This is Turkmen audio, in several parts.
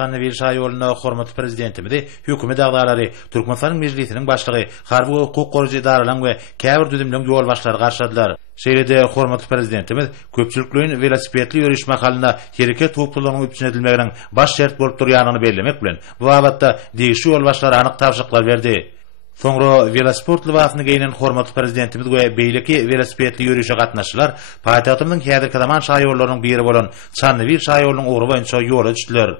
Sanny bir şaýylyna hormatly prezidentimizi, hökümet agdalary, Türkmönstanyň mejlisiniň başlygy, harby hukuk goruju idaralan we käbir düzümden ýol başlary garşadylar. Şeýlede hormatly prezidentimiz köpçülikliň velosipedli ýürüş makalyna hereket toplulygynyň üpçün edilmeginiň baş şert bolup durýanyny bellemek bilen bu wagtda degişli ýol başlary anyk tapşyklar berdi. Soňra velosiped libasyny giyinen hormatly prezidentimiz we beýleki velosipedli ýürüşe gatnaşylar paýtagtymyň häzirki zaman şaýyrlarynyň biri bolan Sanny bir şaýyrlyň ugry boýunça ýola düşdiler.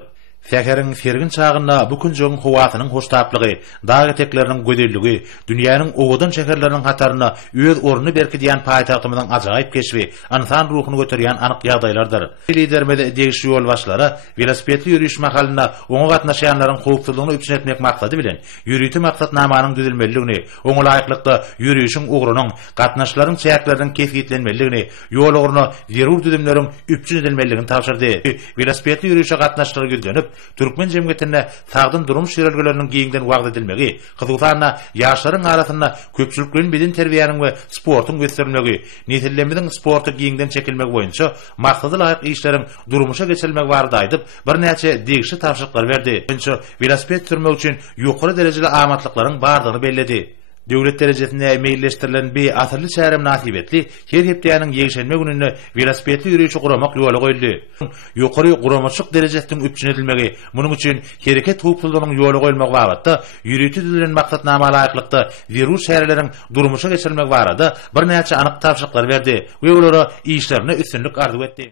Fäkerin fergin çağında bu künjüň howatynyň hoştaplygy, dağ etekleriniň gödelligi, dünýäniň owadan şeherleriniň hataryna öz ornuny berkidýän paýtagtymyň ajaýyp keşfi, insan ruhuny götürýän anyk ýagdaýlardyr. Lidermede degişli ýol başlary velosipedli ýürüş makalyna oňa gatnaşýanlaryň howpsuzlygyny üpçün etmek maksady bilen ýürüýti maksatnamanyň düzülmeligini, oňa laýyklykda ýürüýüşiň ugrunyň, gatnaşyklaryň çäkleriniň kefiýetlenmeligini, ýol ugruna zerur düzümleriň üpçün edilmeligini tapşyrdy. Velosipedli ýürüýüşe gatnaşyklary güldönüp Türkmön jemgyýetine sagdyn durum şeýerleriniň giňden wagt edilmegi, gyzyklarna ýaşlaryň arasynda köpçülikliň beden terbiýanyň we sportyň gösterilmegi, netillemediň sporty giňden çekilmek boýunça maksady laýyk işleriň durmuşa geçirilmegi barada aýdyp bir näçe degişli tapşyryklar berdi. Şonça velosiped sürmek üçin ýokary derejeli amatlyklaryň bardygyny belledi. Döwlet derejesinde meýilleşdirilen bir atyrly çärem nasibetli her hepdäniň ýegişenme gününe velosipedli ýürüýüşi guramak ýoly goýuldy. Ýokary guramaçyk derejesiniň üpçün edilmegi, munyň üçin hereket hukuklygynyň ýoly goýulmak wagtda ýürüýti edilen maksatnama laýyklykda zerur şäherleriň durmuşa geçirilmek barada bir näçe anyk tapşyryklar berdi we olara işlerine üstünlük arzu etdi.